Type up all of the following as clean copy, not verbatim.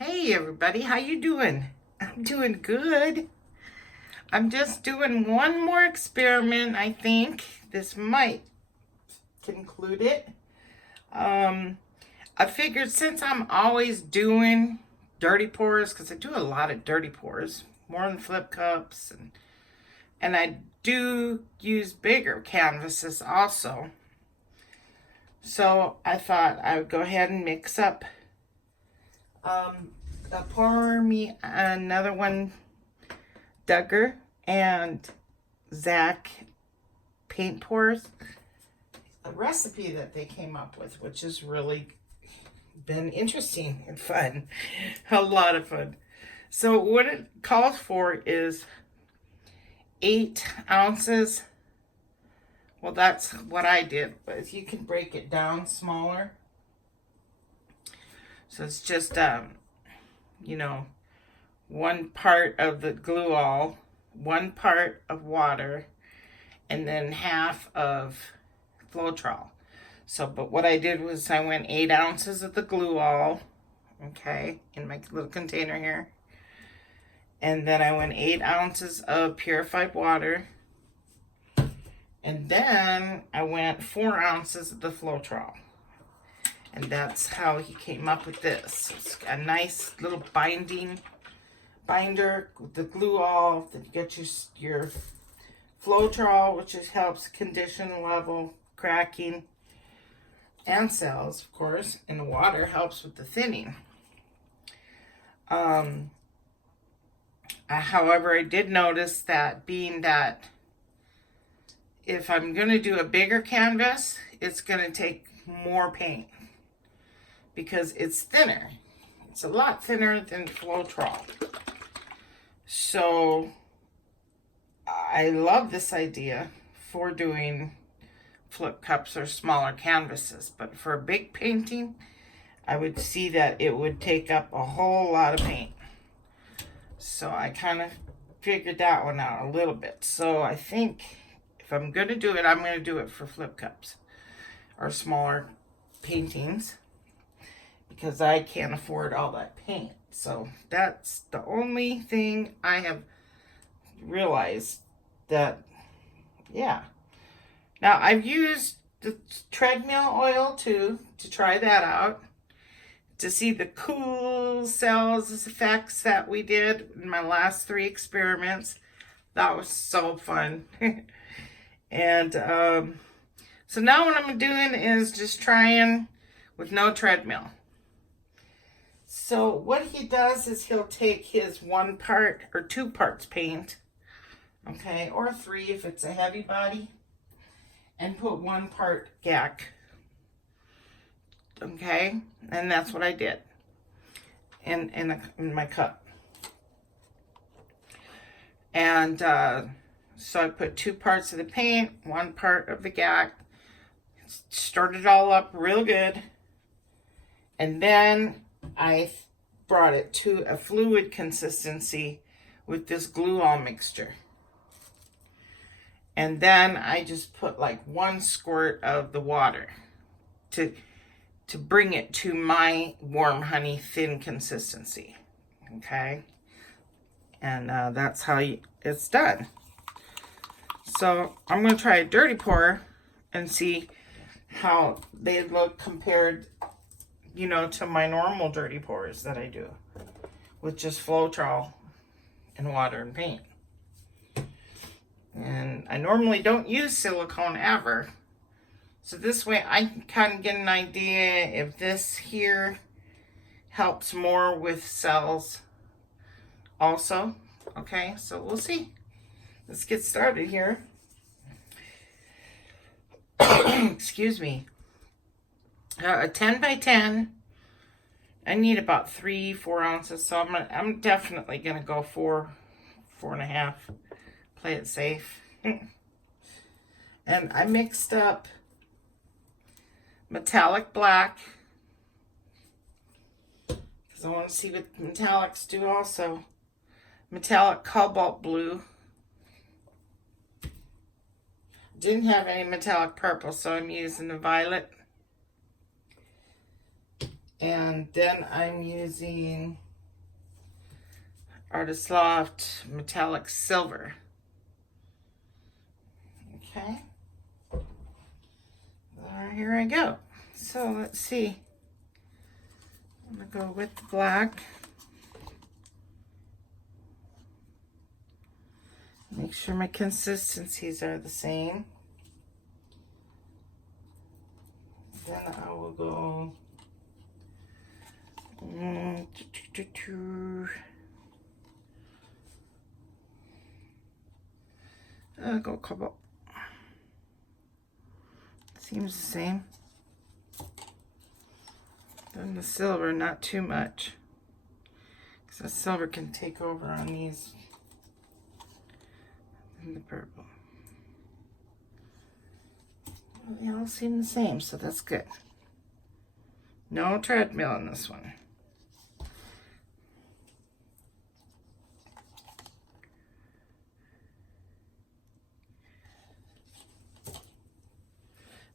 Hey everybody, how you doing? I'm doing good. I'm just doing one more experiment, I think. This might conclude it. I figured since I'm always doing dirty pours, because I do a lot of dirty pours, more than flip cups, and I do use bigger canvases also. So I thought I would go ahead and mix up pour me another one Duggar and Zach paint pours. A recipe that they came up with, which has really been interesting and fun. A lot of fun. So what it calls for is 8 ounces. Well, that's what I did, but if you can break it down smaller. So it's just, one part of the glue all, 1 part of water, and then half of floetrol. So, but what I did was I went 8 ounces of the glue all, okay, in my little container here. And then I went 8 ounces of purified water. And then I went 4 ounces of the floetrol. And that's how he came up with this. It's a nice little binder with the glue all. Then you get your floetrol, which helps condition, level, cracking, and cells, of course. And the water helps with the thinning. However, I did notice that being that if I'm going to do a bigger canvas, it's going to take more paint because it's thinner. It's a lot thinner than floetrol. So I love this idea for doing flip cups or smaller canvases, but for a big painting, I would see that it would take up a whole lot of paint. So I kind of figured that one out a little bit. So I think if I'm going to do it, I'm going to do it for flip cups or smaller paintings because I can't afford all that paint. So that's the only thing I have realized that, yeah. Now I've used the treadmill oil too to try that out, to see the cool cells effects that we did in my last 3 experiments. That was so fun. And so now what I'm doing is just trying with no treadmill. So what he does is he'll take his 1 part or 2 parts paint, okay, or 3 if it's a heavy body, and put 1 part GAC, okay, and that's what I did in my cup. And so I put 2 parts of the paint, 1 part of the GAC, stirred it all up real good, and then I brought it to a fluid consistency with this glue all mixture. And then I just put like 1 squirt of the water to bring it to my warm honey thin consistency. Okay. And that's how it's done. So I'm going to try a dirty pour and see how they look compared, to my normal dirty pours that I do with just floetrol and water and paint. And I normally don't use silicone ever. So this way I can kind of get an idea if this here helps more with cells also. Okay, so we'll see. Let's get started here. Excuse me. A 10 by 10. I need about 3-4 ounces, so I'm definitely gonna go 4.5. Play it safe. And I mixed up metallic black because I want to see what metallics do also. Metallic cobalt blue. Didn't have any metallic purple, so I'm using the violet. And then I'm using Artist Loft metallic silver. Okay. Here I go. So let's see. I'm going to go with the black. Make sure my consistencies are the same. Then I will go I'll go cobalt. Seems the same. Then the silver, not too much, because the silver can take over on these. And the purple. Well, they all seem the same, so that's good. No treadmill in this one.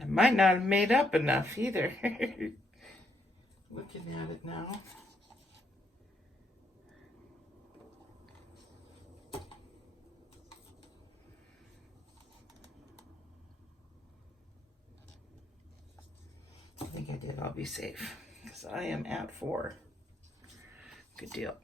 I might not have made up enough either. Looking at it now. I think I did. I'll be safe because I am at 4. Good deal.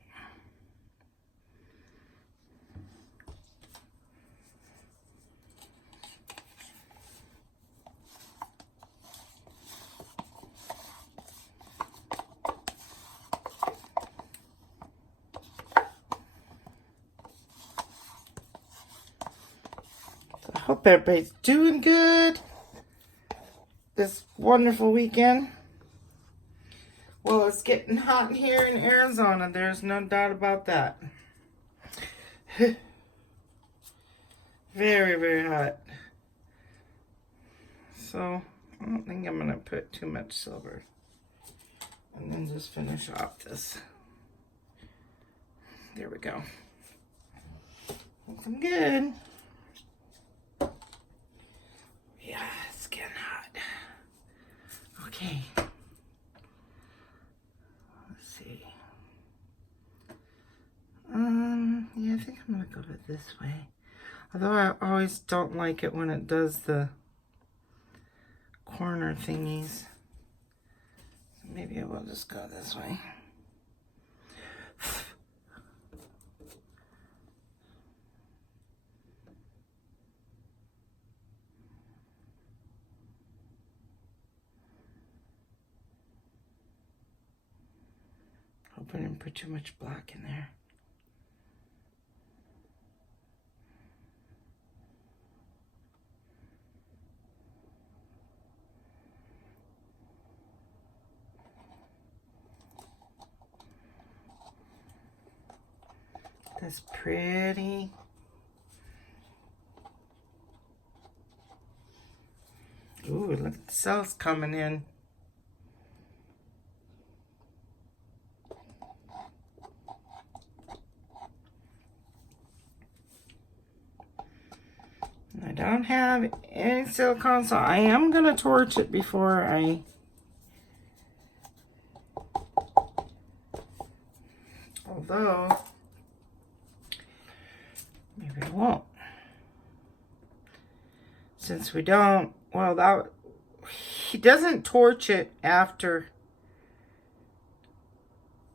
I hope everybody's doing good this wonderful weekend. Well, it's getting hot here in Arizona. There's no doubt about that. Very, very hot. So, I don't think I'm going to put too much silver. And then just finish off this. There we go. Looking good. Yeah, it's getting hot. Okay. Let's see. Yeah, I think I'm gonna go it this way. Although I always don't like it when it does the corner thingies. So maybe I will just go this way. Hope I didn't put too much black in there. That's pretty. Ooh, look at the cells coming in. I don't have any silicone, so I am going to torch it before I... Although, maybe I won't. Since we don't, well, that... He doesn't torch it after...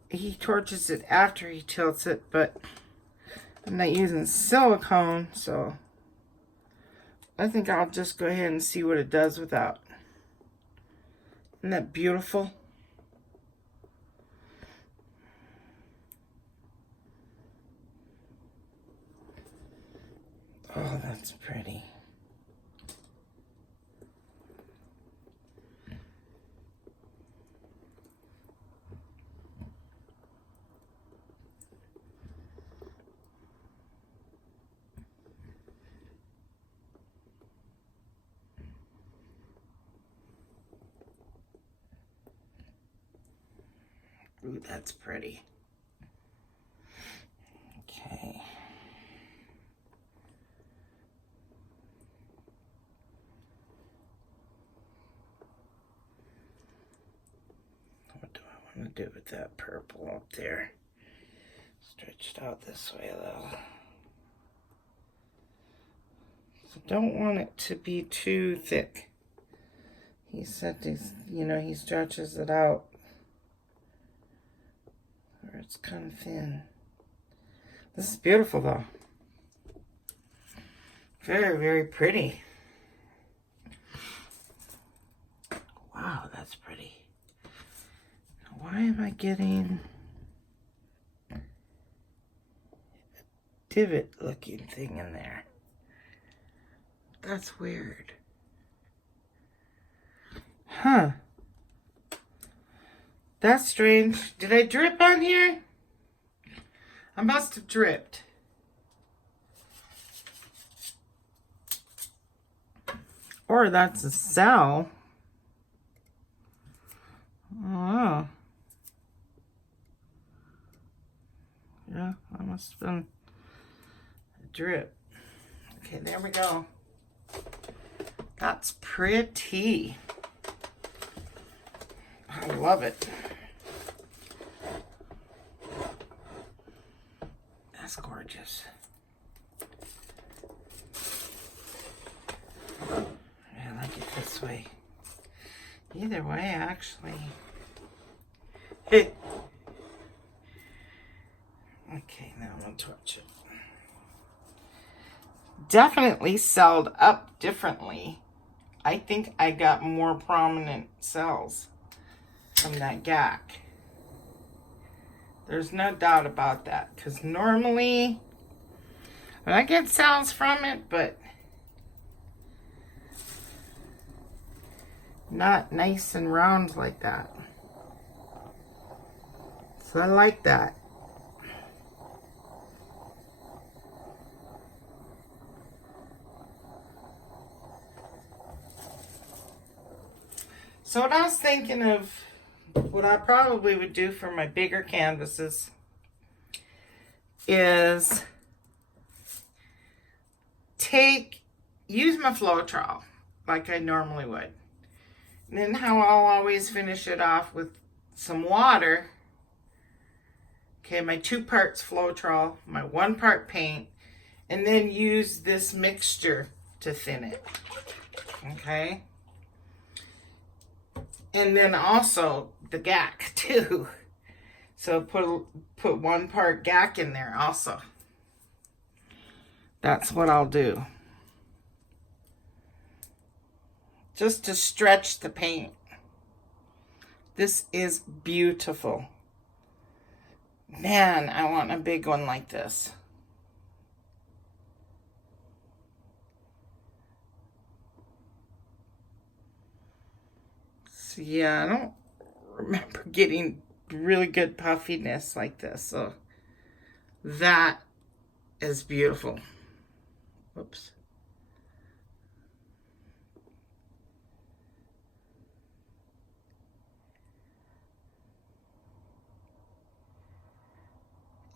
He torches it after he tilts it, but I'm not using silicone, so... I think I'll just go ahead and see what it does without. Isn't that beautiful? Oh, that's pretty. Ooh, that's pretty. Okay. What do I want to do with that purple up there? Stretch it out this way a little. So don't want it to be too thick. He said he stretches it out where it's kind of thin. This is beautiful though. Very, very pretty. Wow, that's pretty. Now, why am I getting a divot looking thing in there? That's weird. Huh. That's strange. Did I drip on here? I must have dripped. Or that's a cell. Oh. Yeah, that must have been a drip. Okay, there we go. That's pretty. I love it. That's gorgeous. I like it this way. Either way, actually. Okay, now I'm going to torch it. Definitely celled up differently. I think I got more prominent cells from that GAC. There's no doubt about that, because normally when I get cells from it, but not nice and round like that. So I like that. So what I was thinking of, what I probably would do for my bigger canvases is use my floetrol like I normally would. And then how I'll always finish it off with some water. Okay, my 2 parts floetrol, my 1 part paint, and then use this mixture to thin it. Okay? And then also the GAC too. So put 1 part GAC in there also. That's what I'll do. Just to stretch the paint. This is beautiful. Man, I want a big one like this. So yeah, I don't remember getting really good puffiness like this. So that is beautiful. Whoops.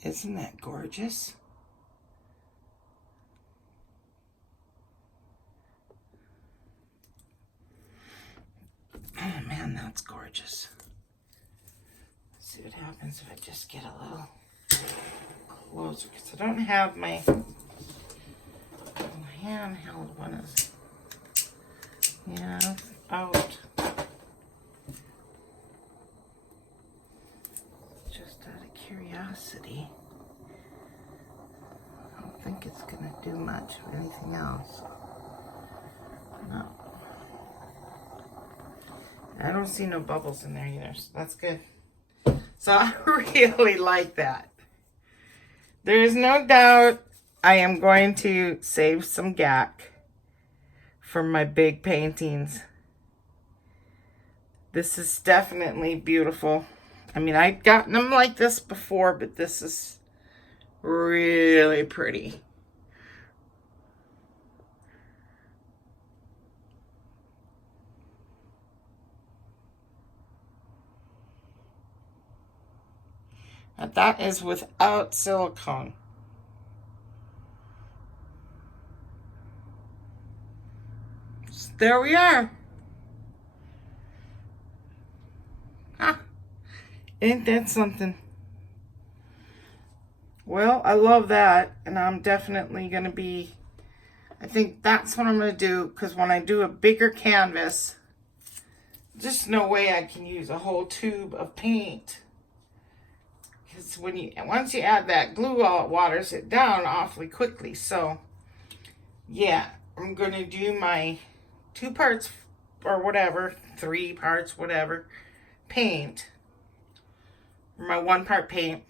Isn't that gorgeous? Oh man, that's gorgeous. Let's see what happens if I just get a little closer, because I don't have my handheld one. Is out. Just out of curiosity. I don't think it's gonna do much of anything else. No. I don't see no bubbles in there either, so that's good. So I really like that. There is no doubt I am going to save some GAC for my big paintings. This is definitely beautiful. I mean, I've gotten them like this before, but this is really pretty. And that is without silicone. So there we are. Huh. Ain't that something? Well, I love that, and I'm definitely going to be, I think that's what I'm going to do, because when I do a bigger canvas, just no way I can use a whole tube of paint. Because once you add that glue, all it waters it down awfully quickly. So, yeah, I'm going to do my 2 parts or whatever, 3 parts, whatever, paint, or my 1 part paint,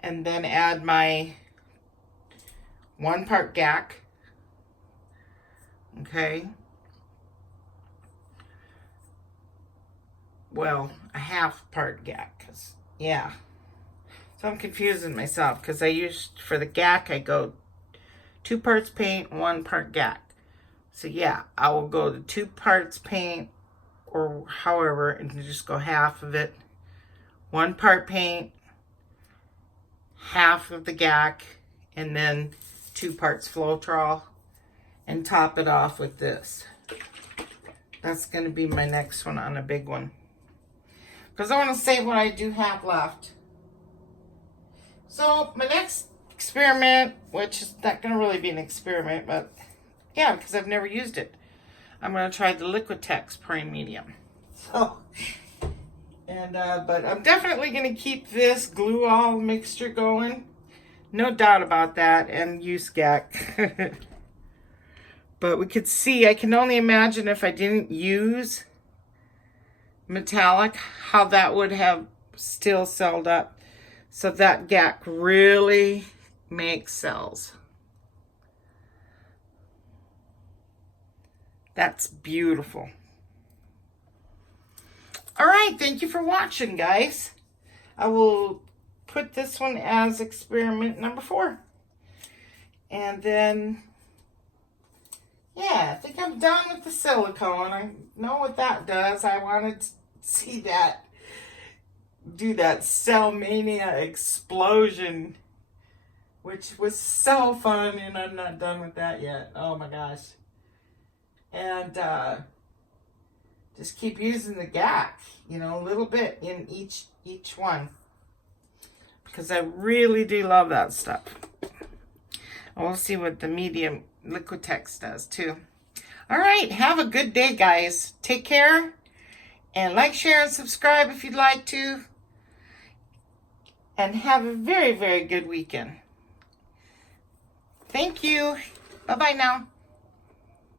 and then add my 1 part GAC, okay, well, a half part GAC, because, yeah, so I'm confusing myself, because for the GAC, I go 2 parts paint, 1 part GAC. So yeah, I will go to 2 parts paint, or however, and just go half of it. 1 part paint, half of the GAC, and then 2 parts floetrol, and top it off with this. That's going to be my next one on a big one, because I want to save what I do have left. So my next experiment, which is not going to really be an experiment, but yeah, because I've never used it, I'm going to try the Liquitex Prime Medium. So, and but I'm definitely going to keep this glue all mixture going, no doubt about that, and use GAC. But we could see, I can only imagine if I didn't use metallic, how that would have still celled up. So that GAC really makes cells. That's beautiful. All right, thank you for watching, guys. I will put this one as experiment number 4. And then, yeah, I think I'm done with the silicone. I know what that does. I wanted to see that, do that Cell Mania explosion, which was so fun, and I'm not done with that yet. Oh my gosh. And just keep using the GAC, you know, a little bit in each one, because I really do love that stuff. And we'll see what the medium Liquitex does too. All right, have a good day, guys. Take care, and like, share, and subscribe if you'd like to. And have a very, very good weekend. Thank you. Bye-bye now.